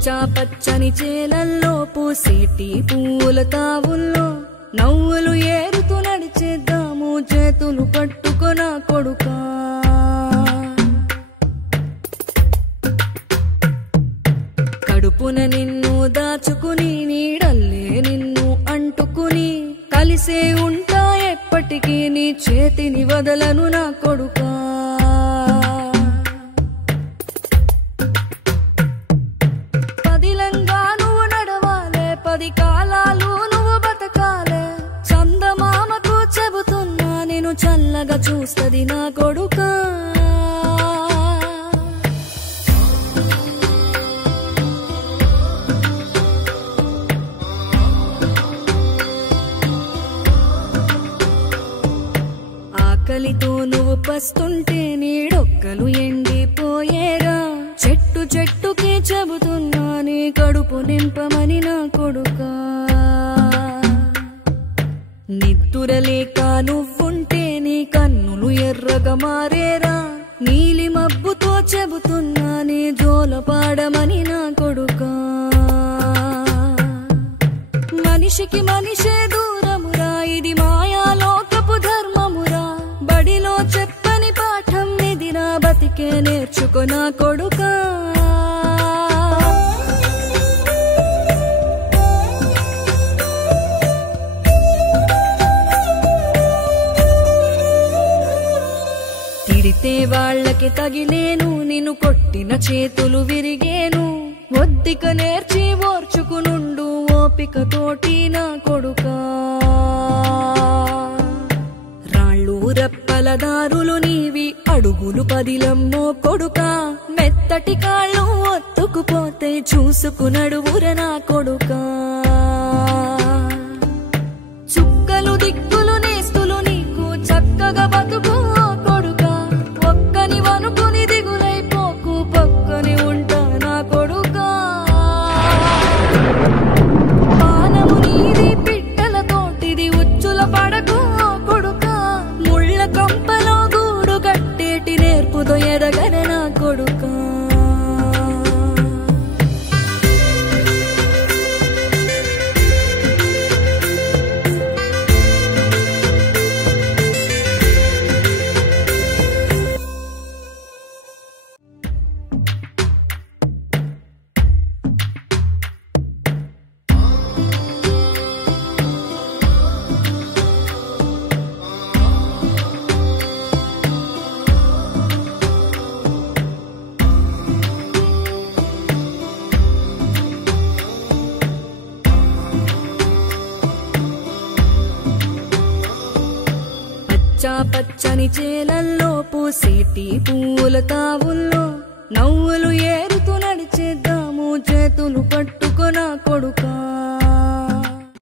పచ్చా పచ్చని చేలల్లో పూసేటి పూల తావుల్లో నవ్వులు ఏరుతూ నడిచేద్దాము చేతులు పట్టుకొన కొడుకా కడుపున నిన్ను దాచుకుని నీడల్లే నిన్ను అంటుకుని కలిసే ఉంటా ఎప్పటికీ నీ చేతిని వదలను నా కొడుకా పదిలంగా నువ్వు నడవాలే పది కాలాలు నువ్వు బతకాలే చందమామకు చెబుతున్నా నేను చల్లగా చూస్తది నా కొడుకా ఆకలితో నువ్వు పస్తుంటే నీడొక్కలు ఎండిపోయేరా చెట్టు చెట్టుకి చెబుతున్నా నీ కడుపు నింపమని నా కొడుకా నిద్దురలేక నువ్వుంటే నీ కన్నులు ఎర్రగా మారేరా నీలి మబ్బుతో చెబుతున్నా నీ జోల పాడమని నా కొడుకా మనిషికి మనిషే దూరమురా ఇది మాయాలోకపు ధర్మమురా బడిలో చెప్పని పాఠం ఇదిరా బతికే నేర్చుకో నా కొడుకా తిడితే వాళ్ళకి తగిలేను నిన్ను కొట్టిన చేతులు విరిగేను ఒద్దిక నేర్చి ఓర్చుకునుండు ఓపిక తోటి నా కొడుకా రాళ్ళు రెప్పల దారులు నీవి అడుగులు పదిలమ్మో కొడుకా మెత్తటి కాళ్ళు ఒత్తుకుపోతే చూసుకునడువుర నా కొడుకా చుక్కలు దిక్కులు నేస్తులు నీకు చక్కగా బతుకు కొడుకా ఒక్కని వనుకుని దిగులైపోకు పక్కని ఉంటా నా కొడుకా పానము నీది పిట్టల తోటిది ఉచ్చుల పడకు కొడుకా ముళ్ళ కంపలో గూడు కట్టేటి నేర్పుతో ఎదగన నా కొడుకా పచ్చా పచ్చని చేలల్లో పూసేటి పూల తావుల్లో నవ్వులు ఏరుతూ నడిచేద్దాము చేతులు పట్టుకొన కొడుకా